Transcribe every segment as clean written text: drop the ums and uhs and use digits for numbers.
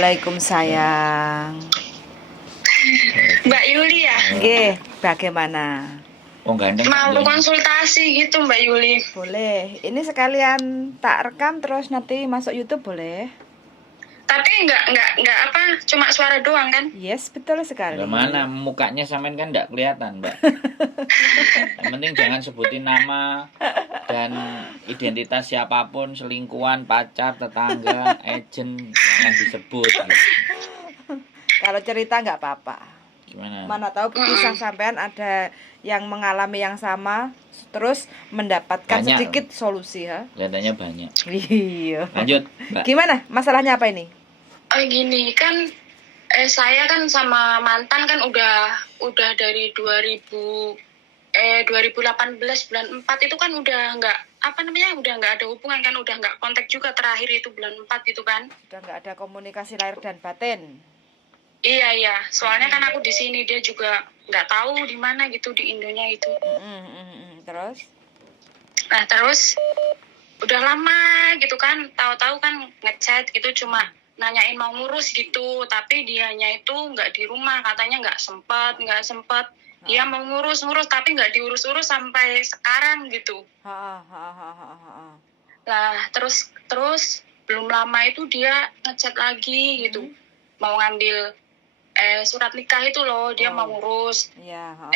Assalamualaikum sayang. Mbak Yuli ya? Nggih, bagaimana? Oh ganteng. Mau konsultasi gitu Mbak Yuli. Boleh. Ini sekalian tak rekam terus nanti masuk YouTube boleh? Tapi enggak apa, cuma suara doang kan? Yes, betul sekali. Mana mukanya sampean kan enggak kelihatan, Mbak. Yang penting jangan sebutin nama dan identitas siapapun, selingkuhan, pacar, tetangga, agent, jangan disebut gitu. Kalau cerita nggak apa-apa. Gimana? Mana tahu kisah sampean ada yang mengalami yang sama terus mendapatkan Banyak. sedikit solusi ya. Kelihatannya banyak. Iya. Lanjut, Mbak. Gimana? Masalahnya apa ini? Gini kan saya kan sama mantan kan udah dari 2018 bulan 4 itu kan udah nggak udah nggak ada hubungan kan, udah nggak kontak juga, terakhir itu bulan 4 itu kan. Udah nggak ada komunikasi lahir dan batin. Iya, soalnya kan aku di sini, dia juga nggak tahu di mana gitu, di Indonya itu. Terus? Nah terus udah lama gitu kan, tahu-tahu kan ngechat gitu, cuma nanyain mau ngurus gitu, tapi dianya itu nggak di rumah, katanya nggak sempet. Dia mau ngurus tapi nggak diurus-urus sampai sekarang gitu. Lah terus belum lama itu dia ngechat lagi gitu, mau ngambil surat nikah itu loh, dia mau ngurus.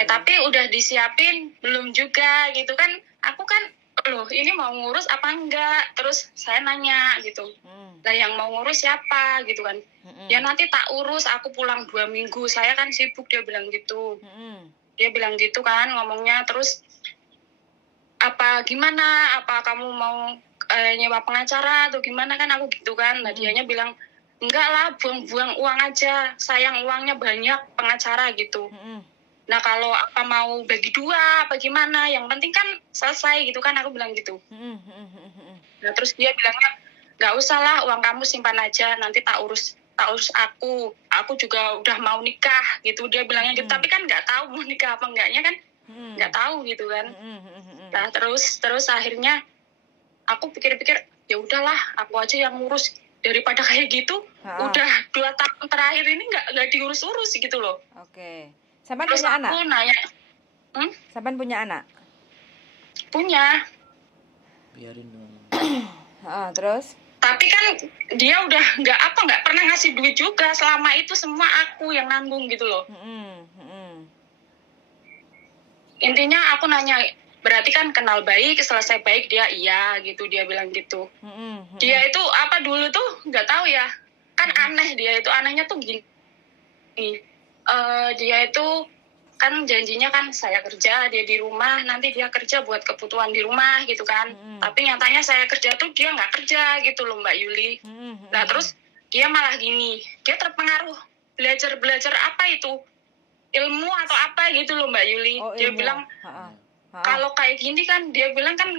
Tapi udah disiapin belum juga gitu kan, aku kan loh ini mau ngurus apa enggak, terus saya nanya gitu, lah yang mau ngurus siapa gitu kan. Ya nanti tak urus, aku pulang 2 minggu, saya kan sibuk, dia bilang gitu. Dia bilang gitu kan ngomongnya. Terus apa gimana, apa kamu mau nyewa pengacara atau gimana kan, aku gitu kan. Nah dianya bilang enggak lah, buang-buang uang aja, sayang uangnya banyak pengacara gitu. Nah kalau apa mau bagi 2 apa gimana, yang penting kan selesai gitu kan, aku bilang gitu. Nah terus dia bilangnya nggak usah lah, uang kamu simpan aja, nanti tak urus aku juga udah mau nikah gitu, dia bilangnya gitu. Tapi kan nggak tahu mau nikah apa enggaknya kan, nggak tahu gitu kan. Nah terus akhirnya aku pikir-pikir ya udahlah, aku aja yang ngurus daripada kayak gitu. Udah 2 tahun terakhir ini nggak diurus-urus gitu loh. Oke. Sampean Terus punya aku anak? nanya, Sampean punya anak? punya. Biarin dong. Terus? Tapi kan dia udah nggak pernah ngasih duit juga, selama itu semua aku yang nanggung gitu loh. Intinya aku nanya, berarti kan kenal baik, selesai baik dia iya gitu, dia bilang gitu. Dia itu apa dulu tuh nggak tahu ya, kan aneh, dia itu anehnya tuh gini. Dia itu kan janjinya kan saya kerja, dia di rumah, nanti dia kerja buat kebutuhan di rumah gitu kan. Tapi nyatanya saya kerja tuh dia nggak kerja gitu loh Mbak Yuli. Nah terus dia malah gini, dia terpengaruh belajar apa itu, ilmu atau apa gitu loh Mbak Yuli. Dia bilang kalau kayak gini kan, dia bilang kan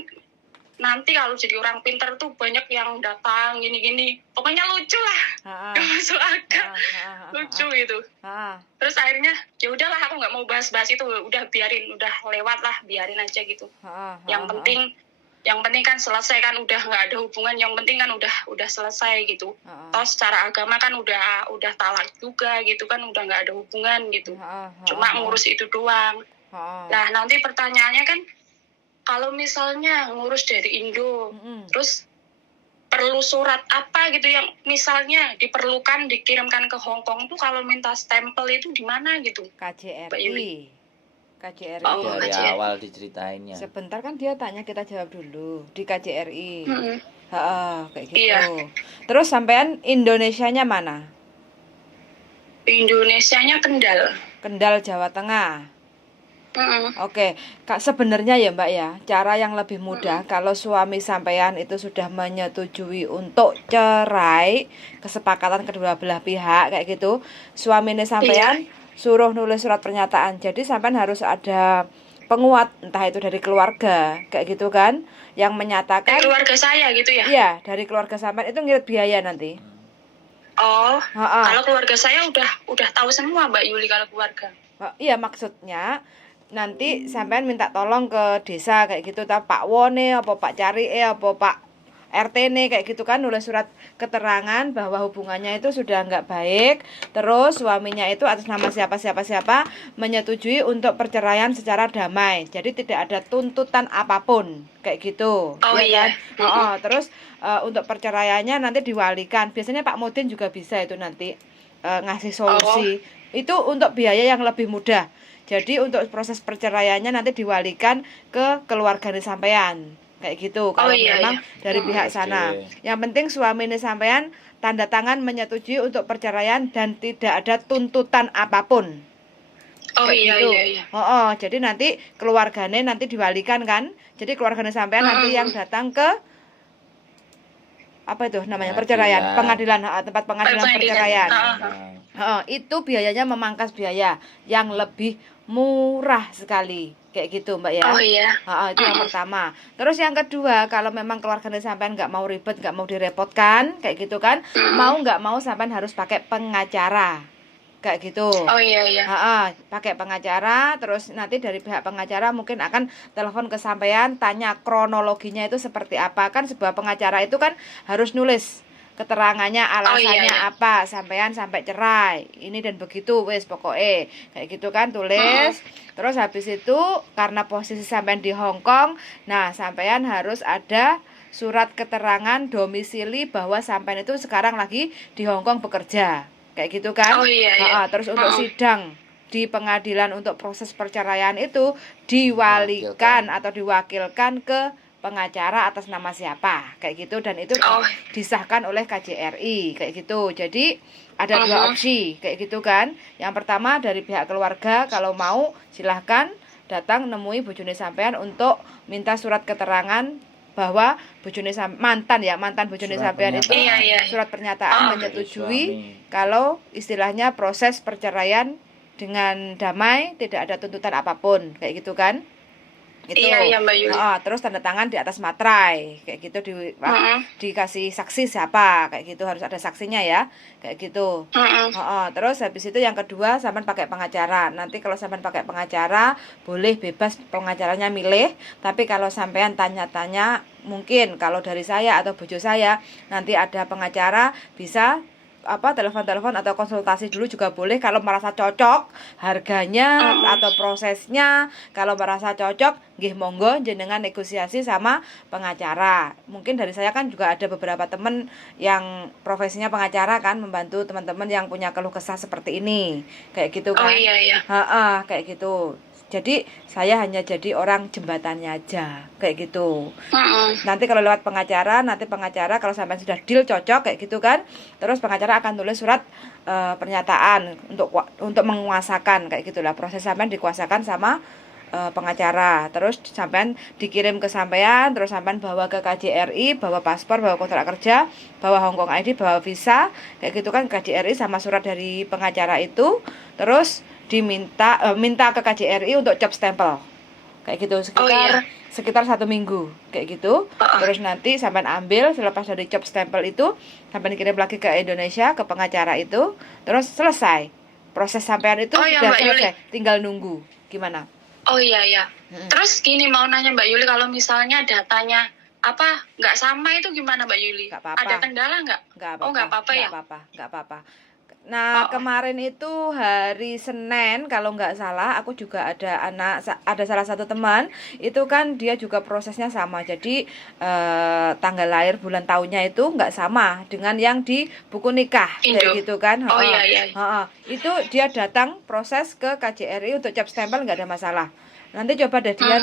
nanti kalau jadi orang pintar tuh banyak yang datang gini-gini, pokoknya lucu lah, gak masuk akal, lucu gitu. Terus akhirnya ya udahlah, aku nggak mau bahas-bahas itu, udah biarin, udah lewat lah, biarin aja gitu. Yang penting kan selesai kan, udah nggak ada hubungan, yang penting kan udah selesai gitu. Toh secara agama kan udah talak juga gitu kan, udah nggak ada hubungan gitu, cuma ngurus itu doang. Nah nanti pertanyaannya kan, kalau misalnya ngurus dari Indo, terus perlu surat apa gitu yang misalnya diperlukan dikirimkan ke Hong Kong tuh, kalau minta stempel itu di mana gitu? KJRI. Dari awal diceritain ya. Sebentar kan dia tanya, kita jawab dulu. Di KJRI. Kayak gitu. Iya. Terus sampean Indonesianya mana? Indonesianya Kendal. Kendal, Jawa Tengah. Oke, Kak, sebenarnya ya Mbak ya, cara yang lebih mudah kalau suami sampean itu sudah menyetujui untuk cerai, kesepakatan kedua belah pihak kayak gitu, suaminya sampean suruh nulis surat pernyataan. Jadi sampean harus ada penguat, entah itu dari keluarga kayak gitu kan, yang menyatakan dari keluarga saya gitu ya. Iya, dari keluarga sampean itu ngirit biaya nanti. Kalau keluarga saya udah tahu semua Mbak Yuli, kalau keluarga. Iya, maksudnya nanti sampean minta tolong ke desa kayak gitu, Pak Wone apa Pak Cari apa Pak RT nih kayak gitu kan, nulis surat keterangan bahwa hubungannya itu sudah nggak baik, terus suaminya itu atas nama siapa menyetujui untuk perceraian secara damai, jadi tidak ada tuntutan apapun kayak gitu. Kan terus untuk perceraiannya nanti diwalikan, biasanya Pak Modin juga bisa itu nanti ngasih solusi. Itu untuk biaya yang lebih mudah. Jadi untuk proses perceraiannya nanti diwalikan ke keluarga sampean kayak gitu. Kalau memang dari pihak sana. Yang penting suami sampean tanda tangan menyetujui untuk perceraian dan tidak ada tuntutan apapun. Jadi nanti keluarganya nanti diwalikan kan. Jadi keluarganya sampean nanti yang datang ke apa itu namanya perceraian, pengadilan, tempat pengadilan perceraian. Itu biayanya memangkas biaya yang lebih murah sekali kayak gitu Mbak ya. Itu yang pertama. Terus yang kedua, kalau memang keluarganya sampean nggak mau ribet, nggak mau direpotkan kayak gitu kan, mau nggak mau sampean harus pakai pengacara kayak gitu. Pakai pengacara, terus nanti dari pihak pengacara mungkin akan telepon ke sampean, tanya kronologinya itu seperti apa. Kan sebuah pengacara itu kan harus nulis keterangannya, alasannya apa sampean sampai cerai ini dan begitu, wes pokoknya kayak gitu kan, tulis. Terus habis itu karena posisi sampean di Hong Kong, nah sampean harus ada surat keterangan domisili bahwa sampean itu sekarang lagi di Hong Kong bekerja kayak gitu kan. Terus untuk sidang di pengadilan untuk proses perceraian itu diwalikan atau diwakilkan ke pengacara atas nama siapa kayak gitu, dan itu disahkan oleh KJRI kayak gitu. Jadi ada dua opsi kayak gitu kan. Yang pertama dari pihak keluarga, kalau mau silahkan datang nemui bojone sampean untuk minta surat keterangan bahwa bojone mantan bojone sampean itu surat pernyataan menyetujui kalau istilahnya proses perceraian dengan damai, tidak ada tuntutan apapun kayak gitu kan. Gitu. Mbak Yuli. Terus tanda tangan di atas materai kayak gitu, dikasih saksi siapa kayak gitu, harus ada saksinya ya kayak gitu. Terus habis itu yang kedua sampean pakai pengacara. Nanti kalau sampean pakai pengacara boleh bebas pengacaranya milih, tapi kalau sampean tanya-tanya, mungkin kalau dari saya atau bojo saya nanti ada pengacara, bisa telepon atau konsultasi dulu juga boleh. Kalau merasa cocok harganya atau prosesnya, kalau merasa cocok nggih monggo jenengan negosiasi sama pengacara. Mungkin dari saya kan juga ada beberapa teman yang profesinya pengacara kan, membantu teman-teman yang punya keluh kesah seperti ini kayak gitu kan. Kayak gitu. Jadi saya hanya jadi orang jembatannya aja kayak gitu. Nanti kalau lewat pengacara, kalau sampai sudah deal cocok kayak gitu kan, terus pengacara akan tulis surat pernyataan untuk menguasakan kayak gitulah, proses sampean dikuasakan sama pengacara. Terus sampean dikirim ke sampean, terus sampean bawa ke KJRI, bawa paspor, bawa kontrak kerja, bawa Hongkong ID, bawa visa kayak gitu kan, KJRI sama surat dari pengacara itu. Terus minta ke KJRI untuk cap stempel kayak gitu sekitar 1 minggu kayak gitu. Terus nanti sampean ambil, selepas dari cap stempel itu sampean kirim lagi ke Indonesia ke pengacara itu, terus selesai proses sampean itu sudah selesai, tinggal nunggu. Gimana? Terus gini, mau nanya Mbak Yuli, kalau misalnya datanya nggak sama itu gimana Mbak Yuli? Gak apa-apa. Ada kendala nggak? Nggak apa-apa ya? Nggak apa-apa. Nah, kemarin itu hari Senin kalau nggak salah, aku juga ada salah satu teman, itu kan dia juga prosesnya sama. Jadi tanggal lahir bulan tahunnya itu nggak sama dengan yang di buku nikah kayak gitu kan. Itu dia datang proses ke KJRI untuk cap stempel, nggak ada masalah. Nanti coba deh dia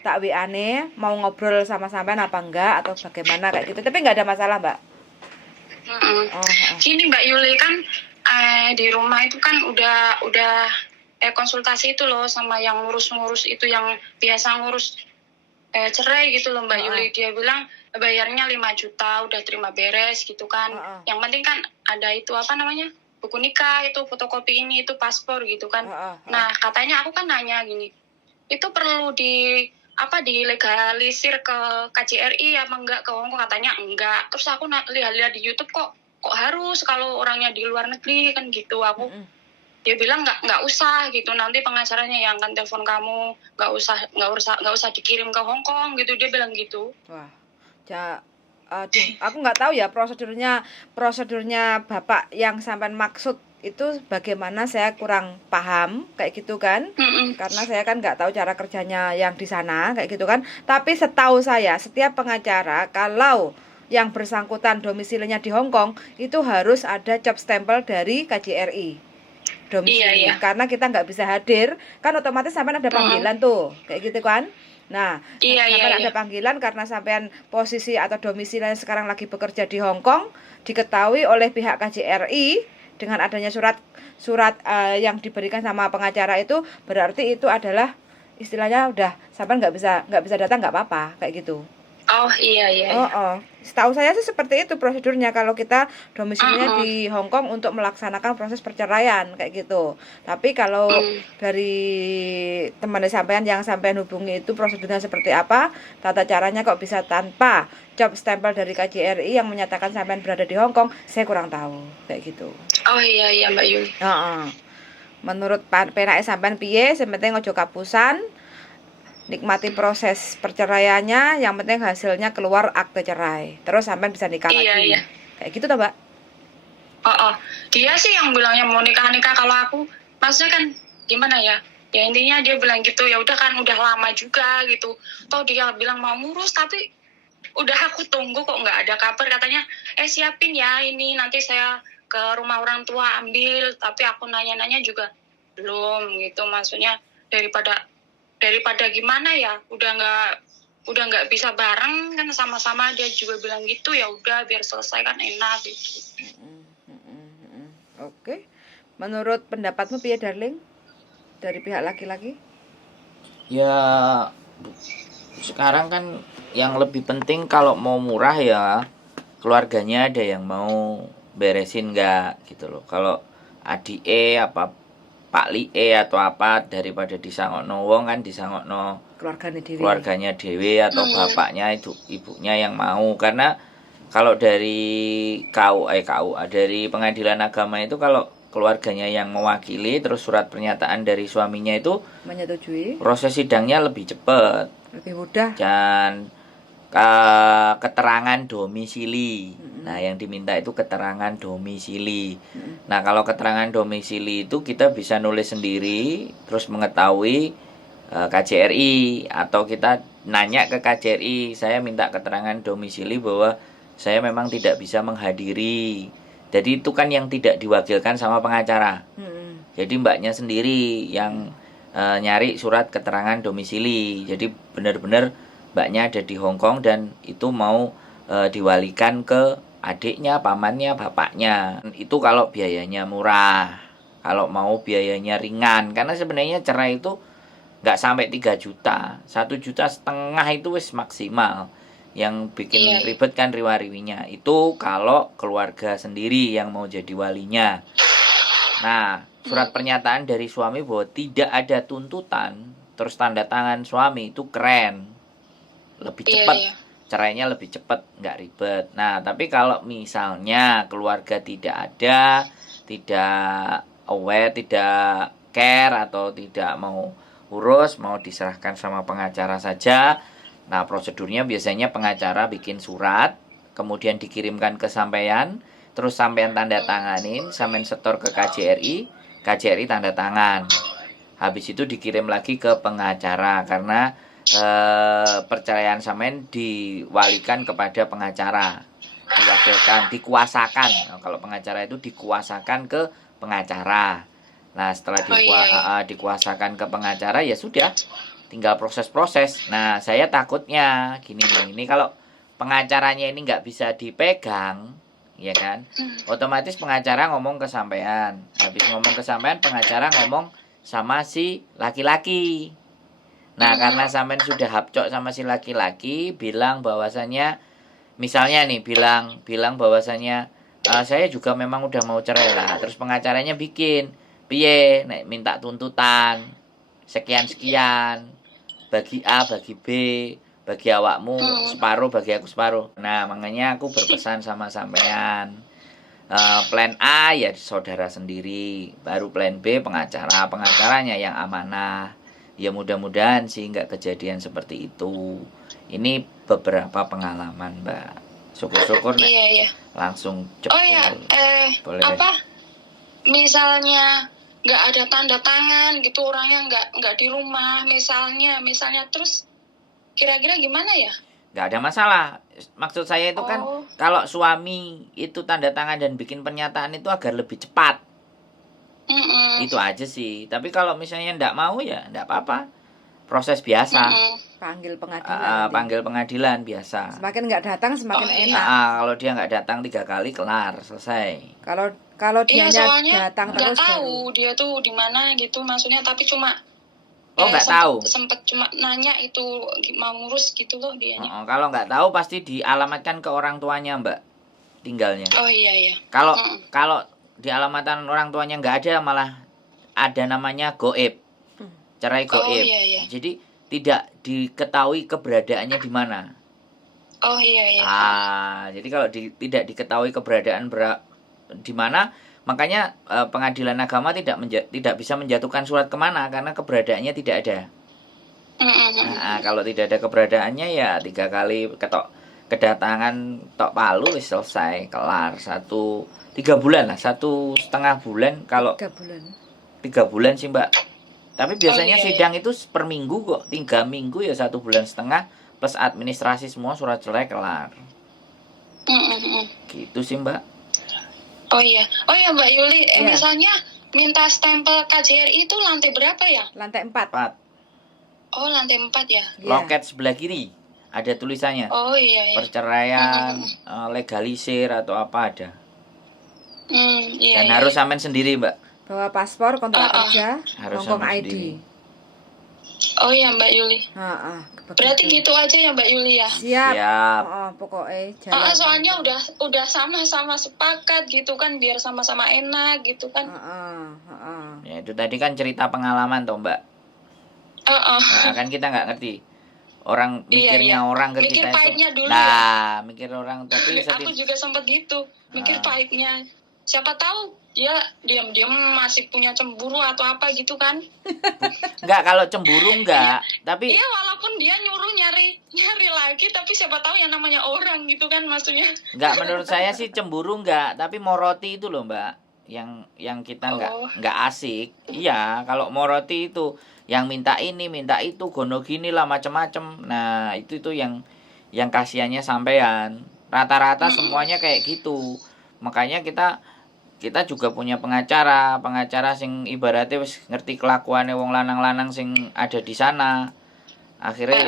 tak WA-ne mau ngobrol sama sampean apa enggak atau bagaimana kayak gitu. Tapi nggak ada masalah, Mbak. Gini Mbak Yuli, kan di rumah itu kan udah konsultasi itu loh sama yang ngurus itu, yang biasa ngurus cerai gitu loh Mbak Yuli. Dia bilang bayarnya 5 juta udah terima beres gitu kan. Yang penting kan ada itu buku nikah, itu fotokopi ini, itu paspor gitu kan. Nah katanya, aku kan nanya gini, itu perlu dilegalisir ke KJRI apa enggak, ke Hongkong? Katanya enggak. Terus aku lihat di YouTube, kok harus kalau orangnya di luar negeri kan gitu. Dia bilang nggak usah gitu, nanti pengacaranya yang akan telepon kamu, nggak usah dikirim ke Hongkong gitu, dia bilang gitu. Wah, aduh, aku nggak tahu ya prosedurnya Bapak yang sampean maksud itu bagaimana, saya kurang paham kayak gitu kan. Karena saya kan nggak tahu cara kerjanya yang di sana kayak gitu kan. Tapi setahu saya setiap pengacara kalau yang bersangkutan domisilinya di Hong Kong itu harus ada job stempel dari KJRI domisili. Iya. Karena kita nggak bisa hadir kan, otomatis sampean ada panggilan tuh kayak gitu kan. Nah, sampean ada panggilan karena sampean posisi atau domisilinya sekarang lagi bekerja di Hong Kong, diketahui oleh pihak KJRI dengan adanya surat yang diberikan sama pengacara itu, berarti itu adalah istilahnya udah sampean nggak bisa datang, nggak apa-apa kayak gitu. Oh iya. Setahu saya sih seperti itu prosedurnya kalau kita domisilinya di Hong Kong untuk melaksanakan proses perceraian kayak gitu. Tapi kalau dari teman sampean yang sampean hubungi itu prosedurnya seperti apa, tata caranya kok bisa tanpa job stempel dari KJRI yang menyatakan sampean berada di Hong Kong, saya kurang tahu kayak gitu. Oh iya Mbak Yuli. Menurut penake sampean piye, sementing ojo kapusan. Nikmati proses perceraiannya, yang penting hasilnya keluar akte cerai, terus sampean bisa nikah lagi. Kayak gitu toh, Mbak? Dia sih yang bilangnya mau nikah, kalau aku maksudnya kan gimana ya intinya dia bilang gitu, ya udah kan udah lama juga gitu, toh dia bilang mau ngurus, tapi udah aku tunggu kok nggak ada kabar, katanya siapin ya ini nanti saya ke rumah orang tua ambil, tapi aku nanya-nanya juga belum gitu, maksudnya daripada gimana ya, udah nggak bisa bareng kan sama-sama, dia juga bilang gitu, ya udah biar selesai kan enak gitu. Oke. Menurut pendapatmu piye darling dari pihak laki-laki? Ya sekarang kan yang lebih penting kalau mau murah ya keluarganya ada yang mau beresin nggak gitu loh. Kalau adik apa Pak Lie atau apa, daripada disangokno wong kan disangokno keluarganya dewe atau bapaknya itu ibunya yang mau. Karena kalau dari KUA dari pengadilan agama itu, kalau keluarganya yang mewakili terus surat pernyataan dari suaminya itu menyetujui, proses sidangnya lebih cepat, lebih mudah, dan keterangan domisili. Nah, yang diminta itu keterangan domisili. Nah, kalau keterangan domisili itu kita bisa nulis sendiri, terus mengetahui KJRI, atau kita nanya ke KJRI, saya minta keterangan domisili bahwa saya memang tidak bisa menghadiri. Jadi itu kan yang tidak diwakilkan sama pengacara. Jadi mbaknya sendiri yang nyari surat keterangan domisili. Jadi benar-benar mbaknya ada di Hong Kong dan itu mau diwalikan ke adiknya, pamannya, bapaknya. Itu kalau biayanya murah. Kalau mau biayanya ringan, karena sebenarnya cerai itu nggak sampai 3 juta, 1,5 juta itu wis maksimal. Yang bikin ribet kan riwa-riwinya. Itu kalau keluarga sendiri yang mau jadi walinya. Nah, surat pernyataan dari suami bahwa tidak ada tuntutan, terus tanda tangan suami, itu keren. Lebih cepat, cerainya lebih cepat, nggak ribet. Nah, tapi kalau misalnya keluarga tidak ada, tidak aware, tidak care, atau tidak mau urus, mau diserahkan sama pengacara saja. Nah, prosedurnya biasanya pengacara bikin surat, kemudian dikirimkan ke sampean, terus sampean tanda tanganin, sampean setor ke KJRI, KJRI tanda tangan. Habis itu dikirim lagi ke pengacara, karena perceraian sampean diwalikan kepada pengacara, diwakilkan, dikuasakan. Nah, kalau pengacara itu dikuasakan ke pengacara. Nah, setelah dikuasakan ke pengacara, ya sudah, tinggal proses-proses. Nah, saya takutnya gini, kalau pengacaranya ini nggak bisa dipegang, ya kan, otomatis pengacara ngomong ke sampean, habis ngomong ke sampean, pengacara ngomong sama si laki-laki. Nah, karena sampean sudah hapcok sama si laki-laki, bilang bahwasannya, misalnya nih, bilang bahwasannya saya juga memang udah mau cerai lah. Terus pengacaranya bikin, piye, minta tuntutan sekian-sekian, bagi A, bagi B, bagi awakmu separuh, bagi aku separuh. Nah, makanya aku berpesan sama sampean, plan A ya saudara sendiri, baru plan B pengacaranya yang amanah. Ya mudah-mudahan sih nggak kejadian seperti itu. Ini beberapa pengalaman, Mbak. Syukur-syukur nek Iya. langsung Oh ya, jebol. Boleh. apa? Misalnya nggak ada tanda tangan gitu, orangnya nggak di rumah, misalnya terus kira-kira gimana ya? Nggak ada masalah. Maksud saya itu kan Oh. kalau suami itu tanda tangan dan bikin pernyataan itu agar lebih cepat. Mm-mm. Itu aja sih. Tapi kalau misalnya nggak mau ya nggak apa-apa. Proses biasa. Mm-mm. Panggil pengadilan. Panggil pengadilan biasa. Semakin nggak datang semakin Oh, iya. enak. Kalau dia nggak datang 3 kali kelar selesai. Kalau Iya, dianya soalnya datang nggak terus tahu dia tuh di mana gitu, maksudnya tapi cuma Nggak tahu. sempet cuma nanya itu mau ngurus gitu loh dianya. Kalau nggak tahu pasti dialamatkan ke orang tuanya Mbak tinggalnya. Oh iya. Kalau dialamatkan orang tuanya nggak ada, malah ada namanya goib, cerai goib. Oh iya. Jadi tidak diketahui keberadaannya di mana. Oh iya. Jadi kalau tidak diketahui keberadaan di mana, makanya pengadilan agama tidak bisa menjatuhkan surat kemana karena keberadaannya tidak ada. Kalau tidak ada keberadaannya ya 3 kali kedatangan tok palu wis selesai kelar. 3 bulan lah, 1,5 bulan. Kalau 3 bulan. 3 bulan sih Mbak. Tapi biasanya iya. sidang itu per minggu kok. 3 minggu ya 1,5 bulan plus administrasi semua, surat cerai kelar. Gitu sih Mbak. Oh iya Mbak Yuli, Iya. misalnya minta stempel KJRI itu lantai berapa ya? Lantai 4. 4. Oh lantai 4 ya? Iya. Loket sebelah kiri ada tulisannya. Oh iya. Perceraian, legalisir atau apa ada. Iya. Dan harus sampean sendiri Mbak. Bawa paspor, kontrak kerja, Harus Hongkong sama ID. sendiri. Oh iya Mbak Yuli. Berarti gitu aja ya Mbak Yuli ya? Siap. Pokoknya jalan. Soalnya udah sama-sama sepakat gitu kan, biar sama-sama enak gitu kan. Ya itu tadi kan cerita pengalaman toh Mbak. Kan kita nggak ngerti orang mikirnya orang ke mikir kita pahitnya itu. dulu Mikir orang tapi aku juga sempat gitu, mikir pahitnya. Siapa tahu ya diam-diam masih punya cemburu atau apa gitu kan. Enggak, kalau cemburu enggak, tapi iya, walaupun dia nyuruh nyari lagi, tapi siapa tahu yang namanya orang gitu kan, maksudnya. enggak, menurut saya sih cemburu enggak, tapi moroti itu loh Mbak, yang kita enggak asik. Iya, kalau moroti itu yang minta ini minta itu, gono gini lah macam-macam. Nah itu yang kasihannya sampean. Rata-rata semuanya kayak gitu. Makanya kita juga punya pengacara sing ibaratnya wis ngerti kelakuane wong lanang-lanang sing ada di sana. Akhirnya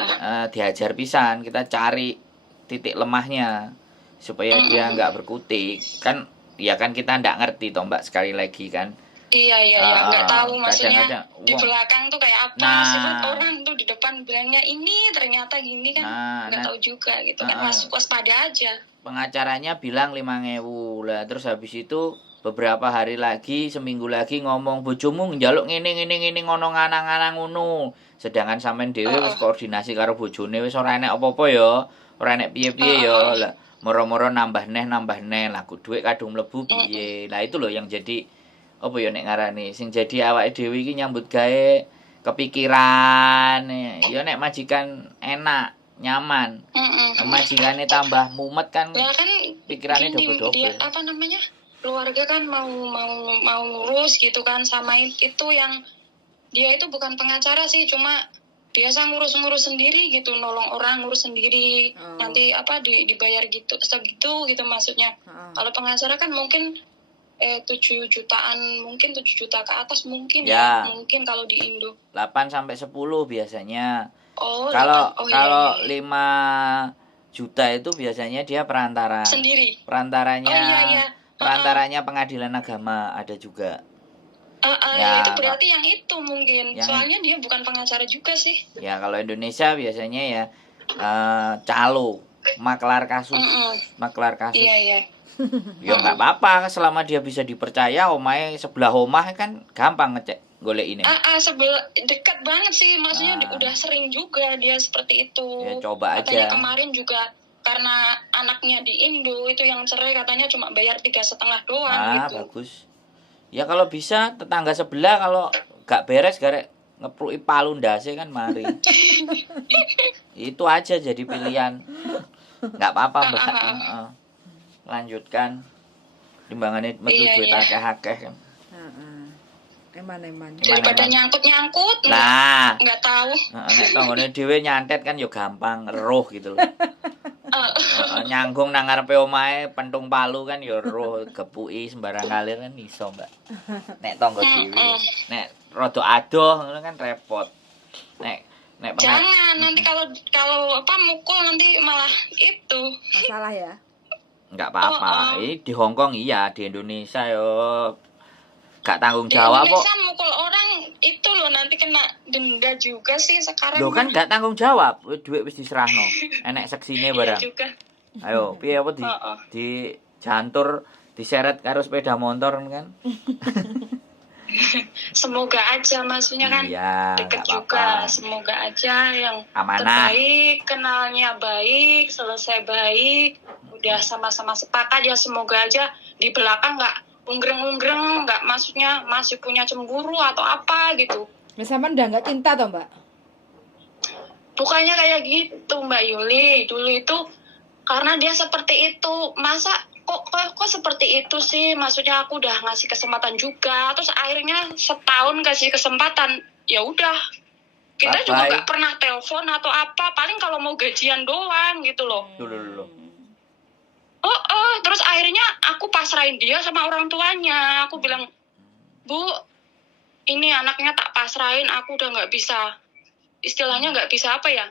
diajar pisan, kita cari titik lemahnya supaya dia nggak berkutik. Kan ya kan kita nggak ngerti toh Mbak, sekali lagi kan. Iya, nggak tahu maksudnya di belakang tuh kayak apa sih orang tuh, di depan bilangnya ini ternyata gini kan, nggak tahu juga gitu kan. Waspada aja. Pengacaranya bilang 5.000 lah, terus habis itu beberapa hari lagi, seminggu lagi ngomong bojomu njaluk ngene ngono nganang-nganang ngono. Sedangkan sampean dhewe wis koordinasi karo bojone, wis ora enek apa-apa ya. Ora enek piye-piye ya. Lah moro-moro nambah neh lah dhuwit kadung mlebu piye. Lah itu loh yang jadi apa ya nek ngarani sing jadi awake dhewe iki nyambut gawe kepikiran. Ya nek majikan enak, nyaman. Majikane tambah mumet kan. Ya kan pikirannya double-double. Dia apa namanya? Keluarga kan mau ngurus gitu kan, sama itu yang dia itu bukan pengacara sih, cuma biasa ngurus sendiri gitu, nolong orang ngurus sendiri. Nanti apa dibayar gitu segitu gitu maksudnya. Kalau pengacara kan mungkin 7 jutaan, mungkin 7 juta ke atas mungkin ya mungkin kalau di Indo. 8 sampai 10 biasanya. Kalau 5 juta itu biasanya dia perantara. Sendiri. Perantaranya. Perantaranya pengadilan agama ada juga. Itu berarti yang itu mungkin. Soalnya dia bukan pengacara juga sih. Ya kalau Indonesia biasanya ya calo, maklar kasus. Maklar kasus. Iya. Ya nggak apa-apa selama dia bisa dipercaya. Omahe sebelah omah kan gampang ngecek golek ini. Sebelah dekat banget sih, maksudnya udah sering juga dia seperti itu. Ya coba aja. Katanya kemarin juga karena anaknya di Indo itu yang cerai, katanya cuma bayar 3,5 doang gitu. Bagus. Ya kalau bisa tetangga sebelah kalau gak beres garek ngepruki palu ndase kan mari. Itu aja jadi pilihan. Nggak apa-apa Mbak. Heeh. Lanjutkan. Timbangannya metu duit akeh-akeh kan. Eman. Daripada nyangkut Nah, nggak tahu. Nek tanggane dhewe nyantet kan ya gampang, eruh gitu loh. Nyanggung nang ngarepe omahe pentung palu kan ya eruh, gepuki sembarang kalir kan iso, Mbak. Nek tangga dhewe. Nek rada adoh ngono kan repot. Nek jangan nanti kalau mukul nanti malah itu masalah ya. Enggak apa-apa. Di Hongkong iya, di Indonesia yo gak tanggung jawab kok. Di Indonesia mukul orang itu loh nanti kena denda juga sih sekarang. Loh kan gak tanggung jawab, duit wis diserahno. Enek seksine barang. Iya juga. Ayo, piye apa di jantur diseret karo sepeda motor kan? Semoga aja maksudnya kan iya, deket juga. Semoga aja yang amanah. Terbaik, kenalnya baik, selesai baik, udah sama-sama sepakat ya semoga aja di belakang nggak unggreng-unggreng, nggak maksudnya masih punya cemburu atau apa gitu. Misalnya udah nggak cinta toh Mbak? Bukannya kayak gitu Mbak Yuli, dulu itu karena dia seperti itu, masa kok seperti itu sih, maksudnya aku udah ngasih kesempatan juga, terus akhirnya setahun kasih kesempatan, ya udah kita juga nggak pernah telepon atau apa, paling kalau mau gajian doang gitu loh. Dulu. Terus akhirnya aku pasrahin dia sama orang tuanya, aku bilang, Bu, ini anaknya tak pasrahin, aku udah nggak bisa, istilahnya nggak bisa apa ya,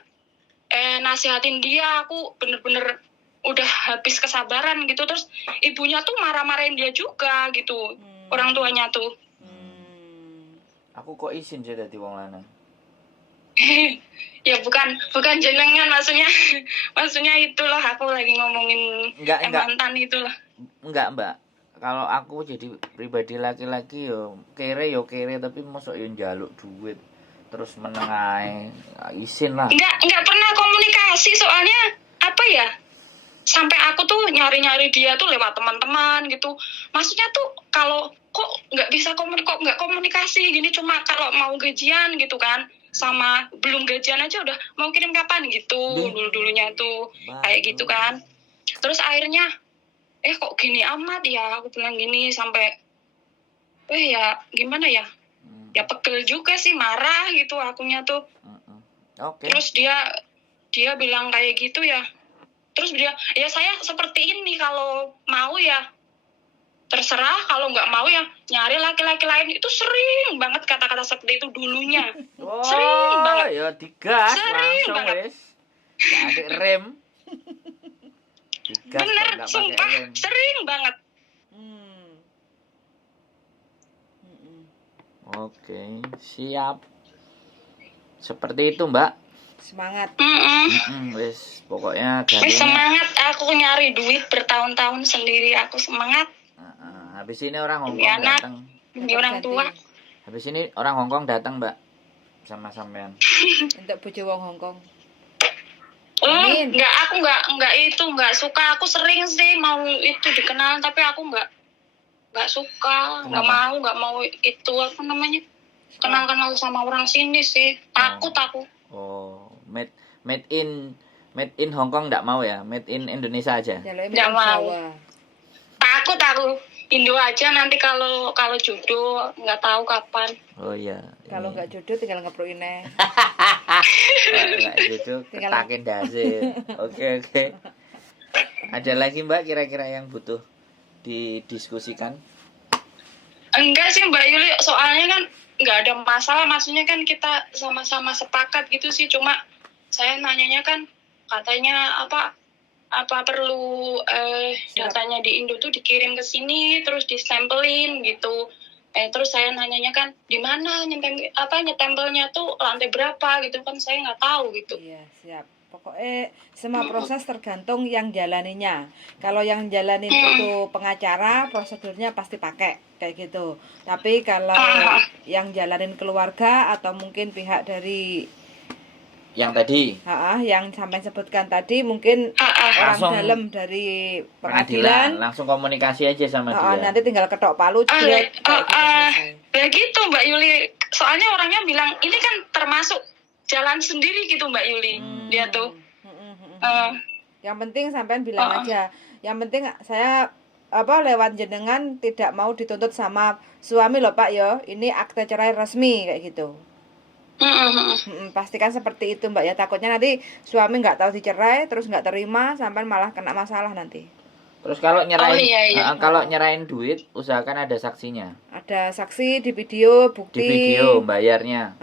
nasihatin dia, aku bener-bener udah habis kesabaran gitu. Terus ibunya tuh marah-marahin dia juga gitu, orang tuanya tuh. Aku kok izin sih dadi wong lanang. Ya bukan jenengan maksudnya itulah, aku lagi ngomongin mantan itulah. Enggak Mbak, kalau aku jadi pribadi laki-laki yo kere tapi mosok yo njaluk duit terus menengae izin lah. Enggak pernah komunikasi, soalnya apa ya, sampai aku tuh nyari-nyari dia tuh lewat teman-teman gitu. Maksudnya tuh kalau kok nggak bisa nggak komunikasi gini, cuma kalau mau gajian gitu kan, sama belum gajian aja udah mau kirim kapan gitu dulunya tuh kayak gitu kan. Terus akhirnya kok gini amat ya, aku bilang gini sampai ya gimana ya, ya pegel juga sih, marah gitu akunya tuh. Okay. Terus dia bilang kayak gitu ya. Terus dia, ya saya seperti ini, kalau mau ya terserah, kalau nggak mau ya nyari laki-laki lain. Itu sering banget kata-kata seperti itu dulunya. Sering banget. Ya digas sering langsung banget. Wes. Jadi rem. Digas, bener, sumpah sering banget. Oke, siap. Seperti itu Mbak. Semangat. Wes pokoknya semangat, aku nyari duit bertahun-tahun sendiri, aku semangat. Habis ini orang Hongkong datang. Orang tua. Habis ini orang Hongkong datang Mbak, sama sampean. Untuk bojo wong Hongkong. Aku nggak suka. Aku sering sih mau itu dikenal, tapi aku nggak suka. Nggak mau itu apa namanya, kenal sama orang sini sih. Takut aku. Made in Hongkong enggak mau ya? Made in Indonesia aja? Enggak mau. Takut aku. Indo aja nanti kalau jodoh, nggak tahu kapan. Oh iya. Kalau nggak jodoh tinggal ngepruin aja. Nggak jodoh ketakin dasi. Oke. Ada lagi Mbak kira-kira yang butuh didiskusikan? Enggak sih Mbak Yuli, soalnya kan nggak ada masalah, maksudnya kan kita sama-sama sepakat gitu sih. Cuma saya nanyanya kan katanya apa perlu datanya di Indo tuh dikirim ke sini terus distempelin gitu. Terus saya nanyanya kan di mana nyetempelnya tuh lantai berapa gitu kan, saya nggak tahu gitu. Iya, siap. Pokoknya semua proses tergantung yang jalaninya. Kalau yang jalanin itu pengacara, prosedurnya pasti pakai kayak gitu. Tapi kalau yang jalanin keluarga atau mungkin pihak dari yang tadi, yang sampai sebutkan tadi, mungkin orang dalam dari pengadilan langsung komunikasi aja sama dia. Nanti tinggal ketok palu kayak gitu selesai. Ya gitu Mbak Yuli. Soalnya orangnya bilang ini kan termasuk jalan sendiri gitu Mbak Yuli. Dia tuh. Yang penting sampean bilang aja. Yang penting saya lewat jenengan tidak mau dituntut sama suami loh Pak yo. Ini akte cerai resmi kayak gitu. Pastikan seperti itu Mbak ya. Takutnya nanti suami nggak tahu dicerai terus nggak terima sampai malah kena masalah nanti. Terus kalau nyerahin kalau nyerahin duit usahakan ada saksinya. Ada saksi di video, bukti. Di video bayarnya.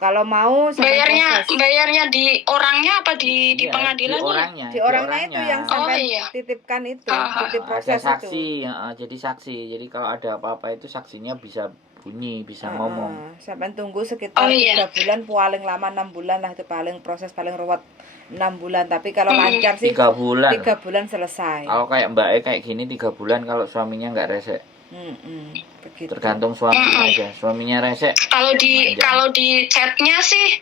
Kalau mau bayarnya di orangnya apa di pengadilannya? Di orangnya itu yang sampai titipkan itu, titip proses ada saksi, itu. jadi saksi. Jadi kalau ada apa-apa itu saksinya bisa bunyi, bisa ngomong. Sampai tunggu sekitar 3 bulan, paling lama 6 bulan lah itu proses paling ruwet 6 bulan. Tapi kalau lancar sih 3 bulan. 3 bulan selesai. Kalau kayak Mbak kayak gini 3 bulan kalau suaminya nggak resek. Begitu. Tergantung suaminya aja. Suaminya resek. Kalau di chatnya sih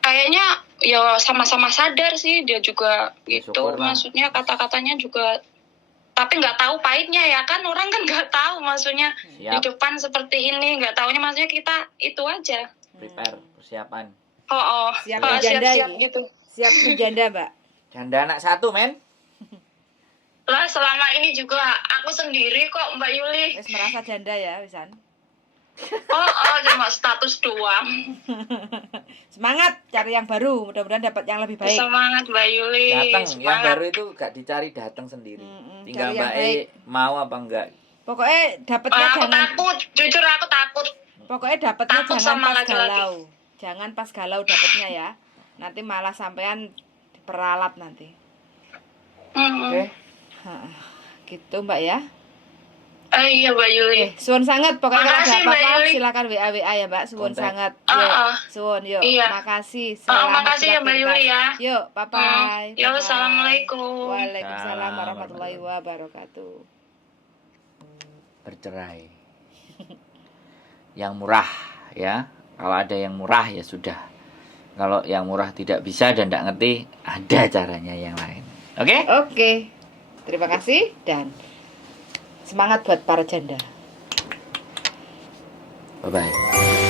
kayaknya ya sama-sama sadar sih dia juga gitu. Syukurlah. Maksudnya kata-katanya juga, tapi nggak tahu pahitnya ya kan, orang kan nggak tahu maksudnya. Di depan seperti ini nggak taunya, maksudnya kita itu aja prepare, persiapan. Siap gitu. Siap janda Mbak. Janda anak 1 men. Lah selama ini juga aku sendiri kok Mbak Yuli. Wis merasa janda ya Wisan. Cuma status doang. Semangat cari yang baru, mudah-mudahan dapat yang lebih baik. Semangat Mbak Yuli. Datang yang baru itu gak dicari, datang sendiri. Tinggal Mbak mau apa enggak. Pokoknya dapatnya aku takut, jujur aku takut. Pokoknya dapatnya takut jangan pas laki-laki. galau. Jangan pas galau dapatnya ya. Nanti malah sampean diperalat nanti. Oke. Gitu Mbak ya. Iya Mbak Yuli. Suwun sangat, pokoknya kalau ada Makasih, Mbak apa-apa Yuli. silakan WA ya Mbak. Suwun sangat. Suwun yuk. Iya. Makasih. Selamat makasih ya Mbak Yuli ya. Yuk, bye-bye. Yo, assalamualaikum. Waalaikumsalam warahmatullahi wabarakatuh. Bercerai. Yang murah ya. Kalau ada yang murah ya sudah. Kalau yang murah tidak bisa dan tidak ngerti, ada caranya yang lain. Oke? Oke. Terima kasih dan semangat buat para janda. Bye-bye.